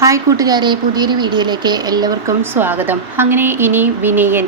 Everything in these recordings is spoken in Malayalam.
ഹായ് കൂട്ടുകാരെ, പുതിയൊരു വീഡിയോയിലേക്ക് എല്ലാവർക്കും സ്വാഗതം. അങ്ങനെ ഇനി വിനയൻ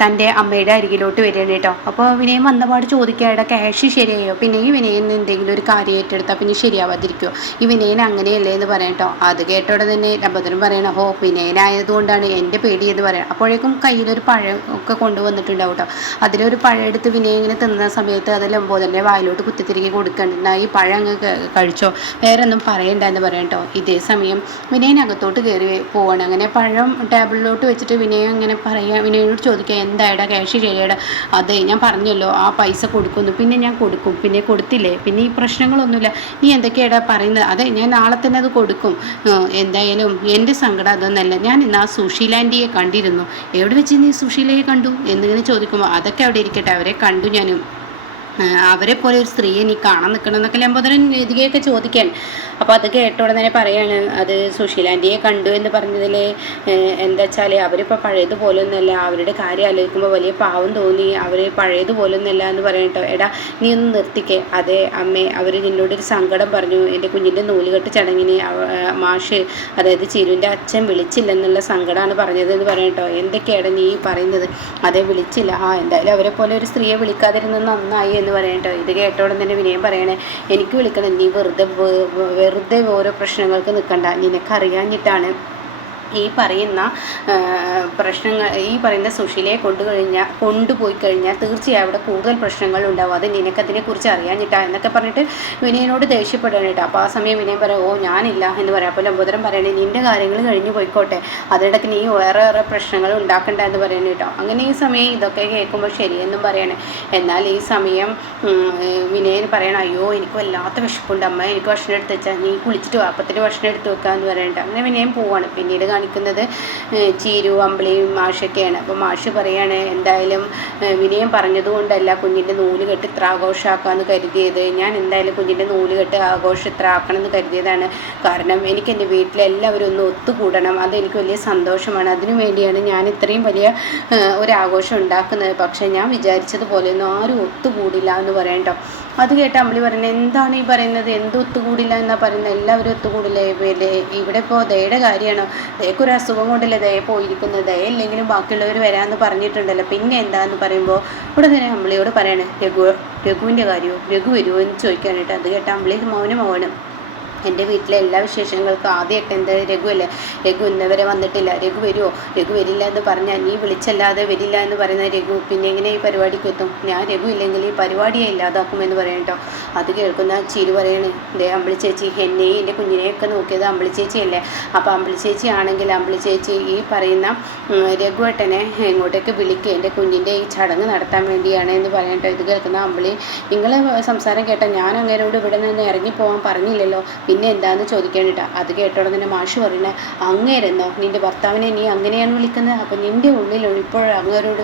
തൻ്റെ അമ്മയുടെ അരികിലോട്ട് വരികയാണ് കേട്ടോ. അപ്പോൾ വിനയൻ വന്നപാട് ചോദിക്കാതെ ക്യാഷ് ശരിയായോ, പിന്നെ ഈ വിനയൻ എന്തെങ്കിലും ഒരു കാര്യം ഏറ്റെടുത്താൽ പിന്നെ ശരിയാവാതിരിക്കുമോ, ഈ വിനയൻ അങ്ങനെയല്ലേ എന്ന് പറയാം കേട്ടോ. അത് കേട്ടോടെ തന്നെ ലംബോദരൻ പറയണം, ഹോ വിനയനായതുകൊണ്ടാണ് എൻ്റെ പേടി എന്ന് പറയാം. അപ്പോഴേക്കും കയ്യിലൊരു പഴം ഒക്കെ കൊണ്ടുവന്നിട്ടുണ്ടാവും കേട്ടോ. അതിലൊരു പഴം എടുത്ത് വിനയൻ ഇങ്ങനെ തിന്ന സമയത്ത് അത് ലംബോദരൻ്റെ വായിലോട്ട് കുത്തിത്തിരികെ കൊടുക്കണം. എന്നാൽ ഈ പഴം അങ്ങ് കഴിച്ചോ, വേറെ ഒന്നും പറയണ്ട എന്ന് പറയാം കേട്ടോ. ഇതേ സമയം വിനയൻ അകത്തോട്ട് കയറി പോവാണ്. അങ്ങനെ പഴം ടേബിളിലോട്ട് വെച്ചിട്ട് വിനയൻ ഇങ്ങനെ പറയുക, വിനയനോട് ചോദിക്കുക, എന്തായടാ ക്യാഷ് ശരിയടാ? അതെ, ഞാൻ പറഞ്ഞല്ലോ ആ പൈസ കൊടുക്കുന്നു, പിന്നെ ഞാൻ കൊടുക്കും, പിന്നെ കൊടുത്തില്ലേ, പിന്നെ ഈ പ്രശ്നങ്ങളൊന്നുമില്ല, നീ എന്തൊക്കെയാടാ പറയുന്നത്? അതെ, ഞാൻ നാളെ തന്നെ അത് കൊടുക്കും. എന്തായാലും എൻ്റെ സങ്കടം അതൊന്നല്ല, ഞാൻ ഇന്ന് ആ സുശീലാൻ്റിയെ കണ്ടിരുന്നു. എവിടെ വെച്ച് നീ സുശീലയെ കണ്ടു എന്നിങ്ങനെ ചോദിക്കുമ്പോൾ, അതൊക്കെ അവിടെ ഇരിക്കട്ടെ, അവരെ കണ്ടു ഞാനും, അവരെ പോലെ ഒരു സ്ത്രീയെ നീ കാണാൻ നിൽക്കണം എന്നൊക്കെ ലംബോദരൻ രീതിയൊക്കെ ചോദിക്കാൻ. അപ്പോൾ അത് കേട്ടോടെ തന്നെ പറയാണ്, അത് സുശീലാൻ്റിയെ കണ്ടു എന്ന് പറഞ്ഞതിൽ എന്താ വെച്ചാൽ അവരിപ്പോൾ പഴയതുപോലെ ഒന്നുമല്ല, അവരുടെ കാര്യം ആലോചിക്കുമ്പോൾ വലിയ പാവം തോന്നി, അവർ പഴയതുപോലെ ഒന്നുമല്ല എന്ന് പറയട്ടോ. എടാ നീ ഒന്ന് നിർത്തിക്കേ. അതെ അമ്മേ, അവർ നിന്നോടൊരു സങ്കടം പറഞ്ഞു, എൻ്റെ കുഞ്ഞിൻ്റെ നൂലുകെട്ട് ചടങ്ങിന് മാഷ്, അതായത് ചിരുവിൻ്റെ അച്ഛൻ വിളിച്ചില്ലെന്നുള്ള സങ്കടമാണ് പറഞ്ഞത് എന്ന് പറയട്ടോ. എന്തൊക്കെയാണ് നീ പറയുന്നത്? അതെ, വിളിച്ചില്ല. എന്തായാലും അവരെ പോലെ ഒരു സ്ത്രീയെ വിളിക്കാതിരുന്നത് നന്നായി എന്ന് പറയട്ടോ. ഇത് കേട്ടോടെ തന്നെ വിനയം പറയണേ, എനിക്ക് വിളിക്കണം, നീ വെറുതെ ഓരോ പ്രശ്നങ്ങൾക്ക് നിൽക്കണ്ട, നിനക്കറിയാഞ്ഞിട്ടാണ് ഈ പറയുന്ന സുശീലയെ കൊണ്ടുപോയി കഴിഞ്ഞാൽ തീർച്ചയായും അവിടെ കൂടുതൽ പ്രശ്നങ്ങൾ ഉണ്ടാവും, അത് നിനക്കതിനെക്കുറിച്ച് അറിയാഞ്ഞിട്ടാ എന്നൊക്കെ പറഞ്ഞിട്ട് വിനയനോട് ദേഷ്യപ്പെടാൻ കേട്ടോ. അപ്പോൾ ആ സമയം വിനയൻ പറയാം, ഓ ഞാനില്ല എന്ന് പറയാം. അപ്പോൾ ലംബോദരൻ പറയണേ, നിൻ്റെ കാര്യങ്ങൾ കഴിഞ്ഞു പോയിക്കോട്ടെ, അതിനിടയ്ക്ക് നീ വേറെ പ്രശ്നങ്ങൾ ഉണ്ടാക്കണ്ട എന്ന് പറയുന്നത് കേട്ടോ. അങ്ങനെ ഈ സമയം ഇതൊക്കെ കേൾക്കുമ്പോൾ ശരിയെന്നും പറയണേ. എന്നാൽ ഈ സമയം വിനയൻ പറയണം, അയ്യോ എനിക്ക് വല്ലാത്ത വിശപ്പുണ്ട് അമ്മ, എനിക്ക് ഭക്ഷണം എടുത്ത് വെച്ചാൽ, നീ കുളിച്ചിട്ട് അപ്പത്തിന് ഭക്ഷണം എടുത്ത് വെക്കാമെന്ന് പറയണ്ട. അങ്ങനെ വിനയൻ പോവാണ്. പിന്നീട് കാണിക്കുന്നത് ചീരു, അമ്പിളിയും മാഷൊക്കെയാണ്. അപ്പോൾ മാഷ് പറയാണ്, എന്തായാലും വിനയം പറഞ്ഞതുകൊണ്ടല്ല കുഞ്ഞിൻ്റെ നൂലുകെട്ട് ഇത്ര ആഘോഷമാക്കാമെന്ന് കരുതിയത്, ഞാൻ എന്തായാലും കുഞ്ഞിൻ്റെ നൂലുകെട്ട് ആഘോഷം ഇത്ര ആക്കണമെന്ന് കരുതിയതാണ്. കാരണം എനിക്ക് എൻ്റെ വീട്ടിലെല്ലാവരും ഒന്ന് ഒത്തുകൂടണം, അതെനിക്ക് വലിയ സന്തോഷമാണ്, അതിനു വേണ്ടിയാണ് ഞാൻ ഇത്രയും വലിയ ഒരാഘോഷം ഉണ്ടാക്കുന്നത്. പക്ഷേ ഞാൻ വിചാരിച്ചതുപോലെയൊന്നും ആരും ഒത്തുകൂടില്ല എന്ന് പറയട്ടോ. അത് കേട്ട് അമ്പിളി പറയുന്നത്, എന്താണ് ഈ പറയുന്നത്, എന്ത് ഒത്തുകൂടില്ല എന്നാ പറയുന്നത്, എല്ലാവരും ഒത്തുകൂടില്ലേ, ഇവിടെ ഇപ്പോൾ ദയയുടെ കാര്യമാണോ, ദയക്കൊരു അസുഖം കൊണ്ടല്ലേ ദയ പോയിരിക്കുന്നത്, ദയ ഇല്ലെങ്കിലും ബാക്കിയുള്ളവർ വരാമെന്ന് പറഞ്ഞിട്ടുണ്ടല്ലോ, പിന്നെ എന്താന്ന് പറയുമ്പോൾ ഇവിടെ തന്നെ അമ്പിളിയോട് പറയണേ, രഘുവിൻ്റെ കാര്യമോ, രഘു വരുമോ എന്ന് ചോദിക്കാനായിട്ട്. അത് കേട്ട അമ്പിളി മൗനമാണ്. എൻ്റെ വീട്ടിലെ എല്ലാ വിശേഷങ്ങൾക്കും ആദ്യമായിട്ട് എന്താ രഘു അല്ലേ, രഘു ഇന്നവരെ വന്നിട്ടില്ല, രഘു വരുമോ, രഘു വരില്ല എന്ന് പറഞ്ഞാൽ, നീ വിളിച്ചല്ലാതെ വരില്ല എന്ന് പറയുന്ന രഘു പിന്നെ എങ്ങനെ ഈ പരിപാടിക്ക് എത്തും, ഞാൻ രഘു ഇല്ലെങ്കിൽ ഈ പരിപാടിയെ ഇല്ലാതാക്കുമെന്ന് പറയട്ടോ. അത് കേൾക്കുന്ന ചിരു പറയണേ, ദേ അമ്പിളി ചേച്ചി, എന്നെയും എൻ്റെ കുഞ്ഞിനെയൊക്കെ നോക്കിയത് അമ്പിളി ചേച്ചിയല്ലേ, അപ്പോൾ അമ്പിളി ചേച്ചി ആണെങ്കിൽ അമ്പിളി ചേച്ചി ഈ പറയുന്ന രഘുവേട്ടനെ ഇങ്ങോട്ടേക്ക് വിളിക്കുക, എൻ്റെ കുഞ്ഞിൻ്റെ ഈ ചടങ്ങ് നടത്താൻ വേണ്ടിയാണ് എന്ന് പറയട്ടോ. ഇത് കേൾക്കുന്ന അമ്പിളി, നിങ്ങളെ സംസാരം കേട്ടാൽ ഞാൻ അങ്ങേരോട് ഇവിടെ നിന്ന് ഇറങ്ങിപ്പോകാൻ പറഞ്ഞില്ലല്ലോ, പിന്നെ എന്താണെന്ന് ചോദിക്കാനിട്ടാ. അത് കേട്ടോടെ തന്നെ മാഷ് പറയുന്നത്, അങ്ങേരെന്നോ, നിൻ്റെ ഭർത്താവിനെ നീ അങ്ങനെയാണ് വിളിക്കുന്നത്, അപ്പം നിൻ്റെ ഉള്ളിൽ ഇപ്പോൾ അങ്ങേരോട്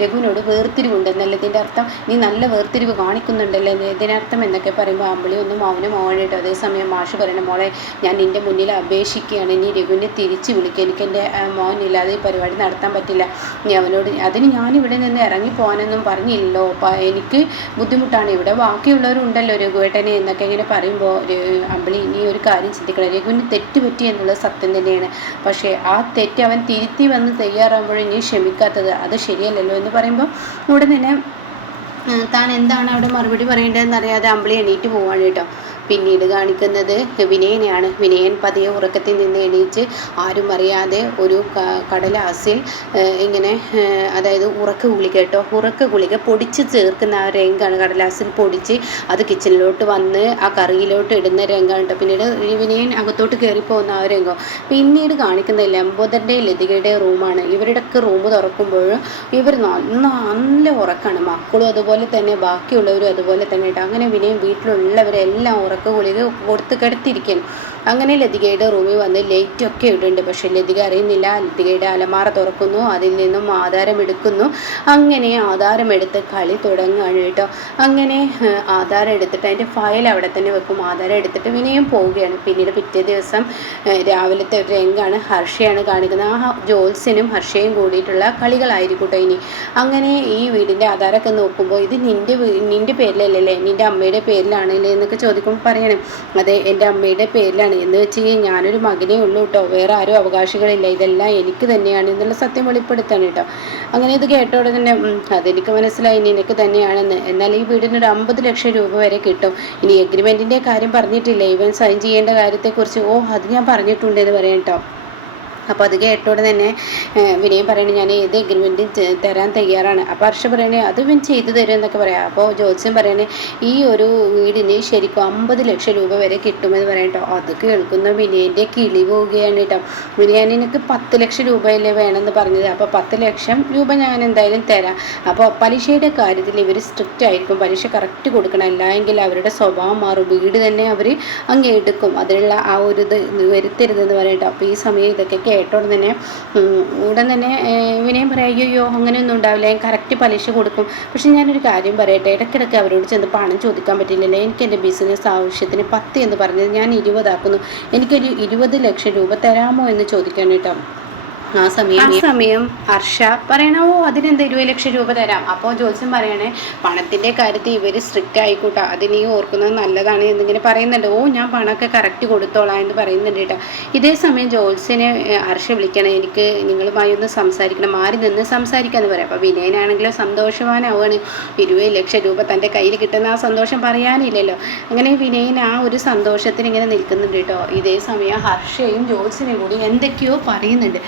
രഘുവിനോട് വേർതിരിവുണ്ടെന്നല്ലേ ഇതിൻ്റെ അർത്ഥം, നീ നല്ല വേർതിരിവ് കാണിക്കുന്നുണ്ടല്ലേ ഇതിനർത്ഥം എന്നൊക്കെ പറയുമ്പോൾ അമ്പിളി ഒന്നും മൗനമാവാനായിട്ട്. അതേസമയം മാഷ് പറയണം, മോളെ ഞാൻ നിൻ്റെ മുന്നിൽ അപേക്ഷിക്കുകയാണ്, നീ രഘുവിനെ തിരിച്ച് വിളിക്കുക, എനിക്ക് എൻ്റെ മോനില്ലാതെ ഈ പരിപാടി നടത്താൻ പറ്റില്ല, നീ അവനോട്, അതിന് ഞാനിവിടെ നിന്ന് ഇറങ്ങിപ്പോകാനൊന്നും പറഞ്ഞില്ലല്ലോ, എനിക്ക് ബുദ്ധിമുട്ടാണ്, ഇവിടെ ബാക്കിയുള്ളവരുണ്ടല്ലോ രഘുവേട്ടനെ എന്നൊക്കെ ഇങ്ങനെ പറയുമ്പോൾ അമ്പിളി, ഇനി ഒരു കാര്യം ചിന്തിക്കണം, രഘുവിന് തെറ്റ് പറ്റി എന്നുള്ളത് സത്യം തന്നെയാണ്, പക്ഷേ ആ തെറ്റ് അവൻ തിരുത്തി വന്ന് തയ്യാറാകുമ്പോഴും നീ ക്ഷമിക്കാത്തത് അത് ശരിയല്ലല്ലോ എന്ന് പറയുമ്പോൾ ഉടൻ തന്നെ താൻ എന്താണ് അവിടെ മറുപടി പറയേണ്ടതെന്ന് അറിയാതെ അമ്പിളി എണീറ്റ് പോവാണ് കേട്ടോ. പിന്നീട് കാണിക്കുന്നത് വിനയനെയാണ്. വിനയൻ പതിയെ ഉറക്കത്തിൽ നിന്ന് എണീച്ച് ആരും അറിയാതെ ഒരു കടലാസിൽ ഇങ്ങനെ, അതായത് ഉറക്ക ഗുളിക പൊടിച്ച് ചേർക്കുന്ന ആ രംഗാണ്, കടലാസിൽ പൊടിച്ച് അത് കിച്ചണിലോട്ട് വന്ന് ആ കറിയിലോട്ട് ഇടുന്ന രംഗമാണ് കേട്ടോ. പിന്നീട് വിനയൻ അകത്തോട്ട് കയറിപ്പോകുന്ന ആ രംഗം. പിന്നീട് കാണിക്കുന്ന ലംബോദരൻ്റെ ലതികയുടെ റൂമാണ്. ഇവരുടെയൊക്കെ റൂം തുറക്കുമ്പോൾ ഇവർ നല്ല ഉറക്കമാണ്, മക്കളും അതുപോലെ തന്നെ ബാക്കിയുള്ളവരും അതുപോലെ തന്നെ കേട്ടോ. അങ്ങനെ വിനയൻ വീട്ടിലുള്ളവരെല്ലാം ഗുളിക കൊടുത്ത് കിടത്തിയിരിക്കണം. അങ്ങനെ ലതികയുടെ റൂമിൽ വന്ന് ലൈറ്റൊക്കെ ഇടുന്നുണ്ട്, പക്ഷെ ലതിക അറിയുന്നില്ല. ലതികയുടെ അലമാറ തുറക്കുന്നു, അതിൽ നിന്നും ആധാരം എടുക്കുന്നു. അങ്ങനെ ആധാരം എടുത്ത് കളി തുടങ്ങുകയാണ് കേട്ടോ. അങ്ങനെ ആധാരം എടുത്തിട്ട് അതിൻ്റെ ഫയൽ അവിടെ തന്നെ വെക്കും. ആധാരം എടുത്തിട്ട് വിനയം പോവുകയാണ്. പിന്നീട് പിറ്റേ ദിവസം രാവിലത്തെ ഒരു രംഗാണ്, ഹർഷയാണ് കാണിക്കുന്നത്. ആ ജോത്സ്യനും ഹർഷയും കൂടിയിട്ടുള്ള കളികളായിരിക്കും കേട്ടോ ഇനി. അങ്ങനെ ഈ വീടിൻ്റെ ആധാരമൊക്കെ നോക്കുമ്പോൾ, ഇത് നിൻ്റെ പേരിലല്ലേ, നിൻ്റെ അമ്മയുടെ പേരിലാണല്ലേ എന്നൊക്കെ ചോദിക്കുമ്പോൾ പറയണം, അതെ എൻ്റെ അമ്മയുടെ പേരിലാണ്, പറയാണ്, എന്ന് വെച്ച് ഞാനൊരു മകനേ ഉള്ളൂ കേട്ടോ, വേറെ ആരും അവകാശികളില്ല, ഇതെല്ലാം എനിക്ക് തന്നെയാണ് എന്നുള്ള സത്യം വെളിപ്പെടുത്താണ് കേട്ടോ. അങ്ങനെ ഇത് കേട്ടോടെ തന്നെ അതെനിക്ക് മനസ്സിലായി നിനക്ക് തന്നെയാണെന്ന്. എന്നാൽ ഈ വീടിനൊരു 50 ലക്ഷം രൂപ വരെ കിട്ടും. ഇനി എഗ്രിമെൻറ്റിൻ്റെ കാര്യം പറഞ്ഞിട്ടില്ല, ഇവൻ സൈൻ ചെയ്യേണ്ട കാര്യത്തെക്കുറിച്ച്. അത് ഞാൻ പറഞ്ഞിട്ടുണ്ട് എന്ന് പറയാം കേട്ടോ. അപ്പോൾ അത് കേട്ടോടെ തന്നെ വിനയം പറയണേ ഞാൻ ഏത് എഗ്രിമെൻറ്റും തരാൻ തയ്യാറാണ്. അപ്പോൾ ഹർഷ പറയണേ അത് ഇവൻ ചെയ്തു തരും എന്നൊക്കെ പറയാം. അപ്പോൾ ജ്യോത്സ്യൻ പറയണേ ഈ ഒരു വീടിന് ശരിക്കും 50 ലക്ഷം രൂപ വരെ കിട്ടുമെന്ന് പറയാം കേട്ടോ. അത് കേൾക്കുന്ന വിനയൻ്റെ കിളി പോവുകയാണ് കേട്ടോ. വിനയനിക്ക് 10 ലക്ഷം രൂപയല്ലേ വേണമെന്ന് പറഞ്ഞത്, അപ്പോൾ 10 ലക്ഷം രൂപ ഞാൻ എന്തായാലും തരാം. അപ്പോൾ പലിശയുടെ കാര്യത്തിൽ ഇവർ സ്ട്രിക്റ്റ് ആയിരിക്കും, പലിശ കറക്റ്റ് കൊടുക്കണം, അല്ല എങ്കിൽ അവരുടെ സ്വഭാവം മാറും, വീട് തന്നെ അവർ അങ്ങ് എടുക്കും, അതിനുള്ള ആ ഒരു ഇത് വരുത്തരുതെന്ന് പറയാം കേട്ടോ. അപ്പോൾ ഈ സമയം ഇതൊക്കെ കേട്ടോടെ തന്നെ ഉടൻ തന്നെ വിനയം പറയാം, അയ്യോ അങ്ങനെയൊന്നും ഉണ്ടാവില്ല, ഞാൻ കറക്റ്റ് പലിശ കൊടുക്കും. പക്ഷെ ഞാനൊരു കാര്യം പറയട്ടെ, ഇടയ്ക്കിടയ്ക്ക് അവരോട് ചെന്ന് പണം ചോദിക്കാൻ പറ്റില്ലല്ലോ, എനിക്ക് എൻ്റെ ബിസിനസ് ആവശ്യത്തിന് 10 എന്ന് പറഞ്ഞത് ഞാൻ 20 ആക്കുന്നു, എനിക്കൊരു 20 ലക്ഷം രൂപ തരാമോ എന്ന് ചോദിക്കാൻ കേട്ടോ. ആ സമയം ഹർഷ പറയണ അതിനെന്താ 20 ലക്ഷം രൂപ തരാം. അപ്പോൾ ജ്യോത്സ്യൻ പറയണേ പണത്തിൻ്റെ കാര്യത്തിൽ ഇവർ സ്ട്രിക്റ്റ് ആയിക്കോട്ടെ, അതിനീ ഓർക്കുന്നത് നല്ലതാണ് എന്നിങ്ങനെ പറയുന്നുണ്ട്. ഞാൻ പണമൊക്കെ കറക്റ്റ് കൊടുത്തോളാം എന്ന് പറയുന്നുണ്ട് കേട്ടോ. ഇതേ സമയം ജ്യോത്സ്യനെ ഹർഷ വിളിക്കണം, എനിക്ക് നിങ്ങളുമായി ഒന്ന് സംസാരിക്കണം, മാറി നിന്ന് സംസാരിക്കാമെന്ന് പറയാം. അപ്പോൾ വിനയനാണെങ്കിലും സന്തോഷവാനാവുകയാണ്, 20 ലക്ഷം രൂപ തൻ്റെ കയ്യിൽ കിട്ടുന്ന ആ സന്തോഷം പറയാനില്ലല്ലോ. അങ്ങനെ വിനയൻ ആ ഒരു സന്തോഷത്തിന് ഇങ്ങനെ നിൽക്കുന്നുണ്ട് കേട്ടോ. ഇതേ സമയം ഹർഷയും ജ്യോത്സ്യനും കൂടി എന്തൊക്കെയോ പറയുന്നുണ്ട്.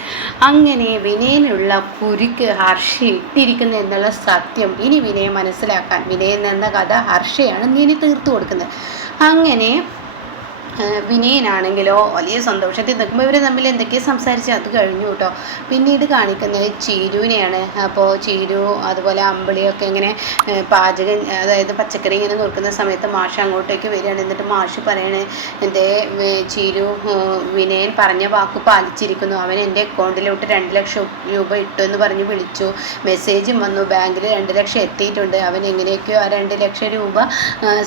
അങ്ങനെ വിനയനുള്ള കുരുക്ക് ഹർഷ ഇട്ടിരിക്കുന്നു എന്നുള്ള സത്യം ഇനി വിനയം മനസ്സിലാക്കാൻ വിനയൻ എന്ന കഥ ഹർഷയാണ് ഇനി തീർത്തു കൊടുക്കുന്നത്. അങ്ങനെ വിനയനാണെങ്കിലോ വലിയ സന്തോഷത്തിൽ നിൽക്കുമ്പോൾ ഇവർ തമ്മിൽ എന്തൊക്കെയോ സംസാരിച്ച് അത് കഴിഞ്ഞു കേട്ടോ. പിന്നീട് കാണിക്കുന്നത് ചീരുവിനെയാണ്. അപ്പോൾ ചീരു അതുപോലെ അമ്പിളിയൊക്കെ ഇങ്ങനെ പാചകം, അതായത് പച്ചക്കറി ഇങ്ങനെ നോക്കുന്ന സമയത്ത് മാഷ് അങ്ങോട്ടേക്ക് വരികയാണ്. എന്നിട്ട് മാഷ് പറയണേ, എൻ്റെ ചീരു വിനയൻ പറഞ്ഞ വാക്ക് പാലിച്ചിരിക്കുന്നു, അവൻ എൻ്റെ അക്കൗണ്ടിലോട്ട് 2 ലക്ഷം രൂപ ഇട്ടു എന്ന് പറഞ്ഞ് വിളിച്ചു, മെസ്സേജും വന്നു, ബാങ്കിൽ 2 ലക്ഷം എത്തിയിട്ടുണ്ട്, അവൻ എങ്ങനെയൊക്കെയോ ആ 2 ലക്ഷം രൂപ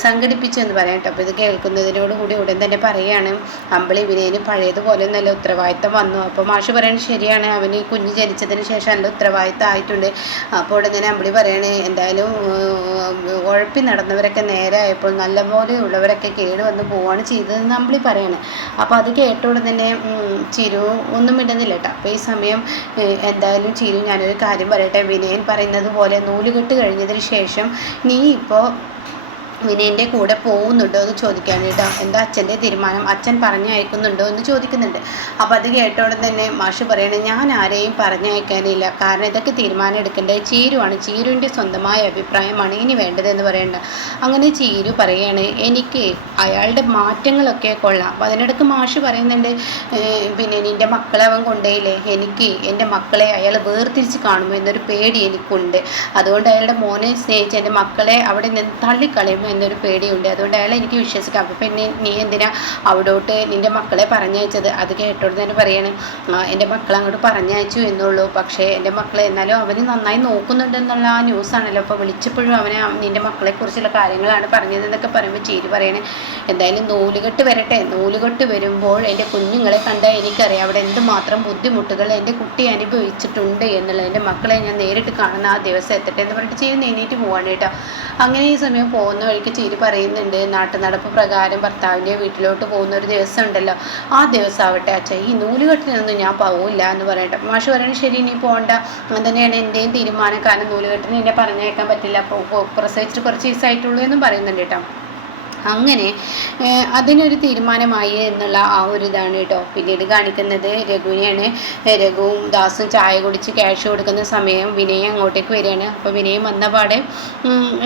സംഘടിപ്പിച്ചു എന്ന് പറയാം കേട്ടോ. അപ്പോൾ ഇത് കേൾക്കുന്നതിനോടുകൂടി ഉടൻ തന്നെ പറയാണ്, അമ്പിളി വിനയന് പഴയതുപോലെ നല്ല ഉത്തരവാദിത്തം വന്നു. അപ്പോൾ മാഷ് പറയുന്നത് ശരിയാണ്, അവന് കുഞ്ഞ് ജനിച്ചതിന് ശേഷം നല്ല ഉത്തരവാദിത്തം ആയിട്ടുണ്ട്. അപ്പോൾ ഉടൻ തന്നെ അമ്പിളി പറയണേ, എന്തായാലും ഉഴപ്പി നടന്നവരൊക്കെ നേരായപ്പോൾ നല്ലപോലെ ഉള്ളവരൊക്കെ കേട് വന്ന് പോവുകയാണ് ചെയ്തതെന്ന് അമ്പിളി പറയണേ. അപ്പോൾ അത് കേട്ടോടെ തന്നെ ചിരു ഒന്നും ഇടുന്നില്ല കേട്ടോ. അപ്പോൾ ഈ സമയം എന്തായാലും ചിരു ഞാനൊരു കാര്യം പറയട്ടെ, വിനയൻ പറയുന്നത് പോലെ നൂലുകെട്ട് കഴിഞ്ഞതിന് ശേഷം നീ ഇപ്പോൾ വിനയൻ്റെ കൂടെ പോകുന്നുണ്ടോ എന്ന് ചോദിക്കാൻ കേട്ടോ. എന്താ അച്ഛൻ്റെ തീരുമാനം, അച്ഛൻ പറഞ്ഞയക്കുന്നുണ്ടോ എന്ന് ചോദിക്കുന്നുണ്ട്. അപ്പോൾ അത് കേട്ടോടെ തന്നെ മാഷ് പറയണേ, ഞാൻ ആരെയും പറഞ്ഞയക്കാനില്ല, കാരണം ഇതൊക്കെ തീരുമാനം എടുക്കേണ്ടത് ചീരുവാണ്, ചീരുവിൻ്റെ സ്വന്തമായ അഭിപ്രായമാണ് ഇനി വേണ്ടതെന്ന് പറയണ്ട. അങ്ങനെ ചീരു പറയുകയാണ്, എനിക്ക് അയാളുടെ മാറ്റങ്ങളൊക്കെ കൊള്ളാം. അപ്പോൾ അതിനിടയ്ക്ക് മാഷ് പറയുന്നുണ്ട്, പിന്നെ നിൻ്റെ മക്കളെ അവൻ കൊണ്ടേയില്ലേ, എനിക്ക് എൻ്റെ മക്കളെ അയാൾ വേർതിരിച്ച് കാണുമോ എന്നൊരു പേടി എനിക്കുണ്ട്, അതുകൊണ്ട് അയാളുടെ മോനെ സ്നേഹിച്ച് എൻ്റെ മക്കളെ അവിടെ നിന്ന് തള്ളിക്കളയുമോ എന്നൊരു പേടിയുണ്ട്, അതുകൊണ്ട് അയാളെ എനിക്ക് വിശ്വസിക്കാം. അപ്പോൾ പിന്നെ നീ എന്തിനാ അവിടോട്ട് നിൻ്റെ മക്കളെ പറഞ്ഞയച്ചത്? അത് കേട്ടോട് തന്നെ പറയണേ, എൻ്റെ മക്കളെ അങ്ങോട്ട് പറഞ്ഞയച്ചു എന്നുള്ളൂ, പക്ഷേ എൻ്റെ മക്കളെ എന്നാലും അവന് നന്നായി നോക്കുന്നുണ്ടെന്നുള്ള ആ ന്യൂസാണല്ലോ, അപ്പോൾ വിളിച്ചപ്പോഴും അവനെ നിൻ്റെ മക്കളെക്കുറിച്ചുള്ള കാര്യങ്ങളാണ് പറഞ്ഞതെന്നൊക്കെ പറയുമ്പോൾ ചീരി പറയണേ, എന്തായാലും നൂലുകെട്ട് വരട്ടെ, നൂലുകെട്ട് വരുമ്പോൾ എൻ്റെ കുഞ്ഞുങ്ങളെ കണ്ടാൽ എനിക്കറിയാം അവിടെ എന്തുമാത്രം ബുദ്ധിമുട്ടുകൾ എൻ്റെ കുട്ടി അനുഭവിച്ചിട്ടുണ്ട് എന്നുള്ളത്, എൻ്റെ മക്കളെ ഞാൻ നേരിട്ട് കാണുന്ന ആ ദിവസം എത്തട്ടെ എന്ന് പറഞ്ഞിട്ട് ചെയ്ത് നേരിട്ട് പോവാണ് കേട്ടോ. അങ്ങനെ ഈ സമയം പോകുന്ന വഴിക്ക് ചീരി പറയുന്നുണ്ട്, നാട്ടുനടപ്പ് പ്രകാരം ഭർത്താവിൻ്റെ വീട്ടിലോട്ട് പോകുന്ന ഒരു ദിവസം ഉണ്ടല്ലോ, ആ ദിവസം ആവട്ടെ അച്ഛാ ഈ നൂലുകെട്ടിനൊന്നും ഞാൻ പോവില്ല എന്ന് പറയട്ടെ. മാഷ് പറയണത് ശരി, നീ പോകണ്ട, അങ്ങനെ തന്നെയാണ് എൻ്റെയും തീരുമാനം, കാരണം നൂലുകെട്ടിന് എന്നെ പറഞ്ഞേക്കാൻ പറ്റില്ല, പ്രസവിച്ചിട്ട് കുറച്ച് ദിവസമായിട്ടുള്ളൂ എന്നും പറയുന്നുണ്ട് കേട്ടോ. അങ്ങനെ അതിനൊരു തീരുമാനമായി എന്നുള്ള ആ ഒരു ഇതാണ് കേട്ടോ. പിന്നീട് കാണിക്കുന്നത് രഘുവിനെയാണ്. രഘുവും ദാസും ചായ കുടിച്ച് ക്യാഷ് കൊടുക്കുന്ന സമയം വിനയം അങ്ങോട്ടേക്ക് വരികയാണ്. അപ്പോൾ വിനയം വന്ന പാടെ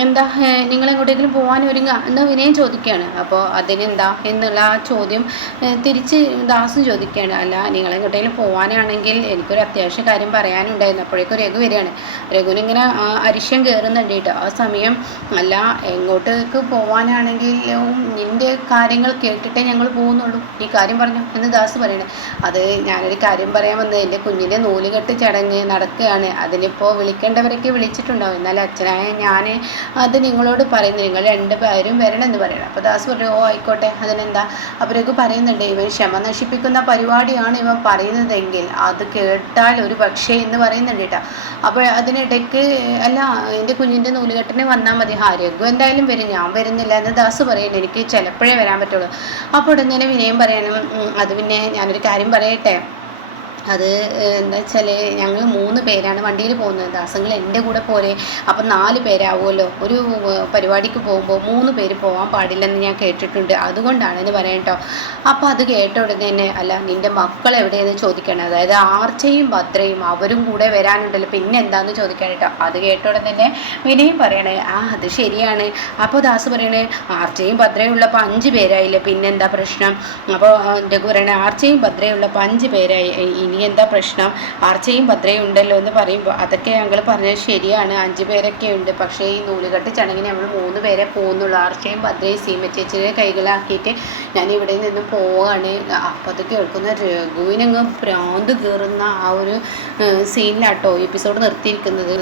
എന്താ നിങ്ങൾ എങ്ങോട്ടേക്കും പോകാൻ ഒരുങ്ങുക എന്ന് വിനയം ചോദിക്കുകയാണ്. അപ്പോൾ അതിനെന്താ എന്നുള്ള ആ ചോദ്യം തിരിച്ച് ദാസും ചോദിക്കുകയാണ്. അല്ല നിങ്ങൾ എങ്ങോട്ടേലും പോകാനാണെങ്കിൽ എനിക്കൊരു അത്യാവശ്യ കാര്യം പറയാനുണ്ടായിരുന്നു. അപ്പോഴേക്കും രഘു വരികയാണ്. രഘുവിനിങ്ങനെ അരിശം കയറുന്നുണ്ട് കേട്ടോ. ആ സമയം അല്ല എങ്ങോട്ടേക്ക് പോകാനാണെങ്കിൽ നിൻ്റെ കാര്യങ്ങൾ കേട്ടിട്ടേ ഞങ്ങൾ പോകുന്നുള്ളൂ, ഈ കാര്യം പറഞ്ഞു എന്ന് ദാസ് പറയണേ. അത് ഞാനൊരു കാര്യം പറയാൻ വന്നത്, എൻ്റെ കുഞ്ഞിൻ്റെ നൂലുകെട്ട് ചടങ്ങ് നടക്കുകയാണ്, അതിനിപ്പോൾ വിളിക്കേണ്ടവരൊക്കെ വിളിച്ചിട്ടുണ്ടാവും, എന്നാൽ അച്ഛനായ ഞാൻ അത് നിങ്ങളോട് പറയുന്നു, നിങ്ങൾ 2 പേരും വരണമെന്ന് പറയണം. അപ്പോൾ ദാസ് പറഞ്ഞു, ആയിക്കോട്ടെ അതിനെന്താ. അപ്പോഴേക്ക് പറയുന്നുണ്ട്, ഇവൻ ക്ഷമ നശിപ്പിക്കുന്ന പരിപാടിയാണ് ഇവൻ പറയുന്നതെങ്കിൽ അത് കേട്ടാൽ ഒരു പക്ഷേ എന്ന് പറയുന്നുണ്ട് കേട്ടോ. അപ്പോൾ അതിനിടയ്ക്ക് അല്ല എൻ്റെ കുഞ്ഞിൻ്റെ നൂലുകെട്ടിന് വന്നാൽ മതി, രഘു എന്തായാലും വരും, ഞാൻ വരുന്നില്ല എന്ന് ദാസ് പറയുന്നത് എനിക്ക് ചിലപ്പോഴേ വരാൻ പറ്റുള്ളൂ. അപ്പോൾ ഉടനെ വിനയം പറയാനും അത് പിന്നെ ഞാനൊരു കാര്യം പറയട്ടെ, അത് എന്താ വെച്ചാൽ ഞങ്ങൾ 3 പേരാണ് വണ്ടിയിൽ പോകുന്നത്. ദാസങ്ങൾ എൻ്റെ കൂടെ പോരെ, അപ്പം 4 പേരാവുമല്ലോ. ഒരു പരിപാടിക്ക് പോകുമ്പോൾ 3 പേര് പോകാൻ പാടില്ലെന്ന് ഞാൻ കേട്ടിട്ടുണ്ട്, അതുകൊണ്ടാണെന്ന് പറയാം കേട്ടോ. അപ്പോൾ അത് കേട്ട ഉടനെ തന്നെ അല്ല നിൻ്റെ മക്കൾ എവിടെയെന്ന് ചോദിക്കണം, അതായത് ആർച്ചയും ഭദ്രയും അവരും കൂടെ വരാനുണ്ടല്ലോ പിന്നെ എന്താണെന്ന് ചോദിക്കാൻ കേട്ടോ. അത് കേട്ട ഉടനെ തന്നെ വിനയും പറയണേ അത് ശരിയാണ്. അപ്പോൾ ദാസ് പറയണേ ആർച്ചയും ഭദ്രയും ഉള്ളപ്പോൾ 5 പേരായില്ലേ പിന്നെന്താ പ്രശ്നം. അപ്പോൾ രഘു പറയണേ ആർച്ചയും ഭദ്രയും ഉള്ളപ്പോൾ 5 പേരായി, ഇനി എന്താ പ്രശ്നം, ആർച്ചയും ഭദ്രയും ഉണ്ടല്ലോ എന്ന് പറയുമ്പോൾ അതൊക്കെ ഞങ്ങൾ പറഞ്ഞത് ശരിയാണ്, 5 പേരൊക്കെ ഉണ്ട്. പക്ഷേ ഈ നൂലുകെട്ട് ചടങ്ങിന് നമ്മൾ 3 പേരെ പോകുന്നുള്ളൂ. ആർച്ചയും ഭദ്രയും സീമ ചേച്ചിയുടെ കൈകളാക്കിയിട്ട് ഞാൻ ഇവിടെ നിന്ന് പോവാണ്. അപ്പോൾ അത് കേൾക്കുന്ന രഘുവിനങ്ങ് ഭ്രാന്ത് കയറുന്ന ആ ഒരു സീനിലാട്ടോ എപ്പിസോഡ് നിർത്തിയിരിക്കുന്നത്.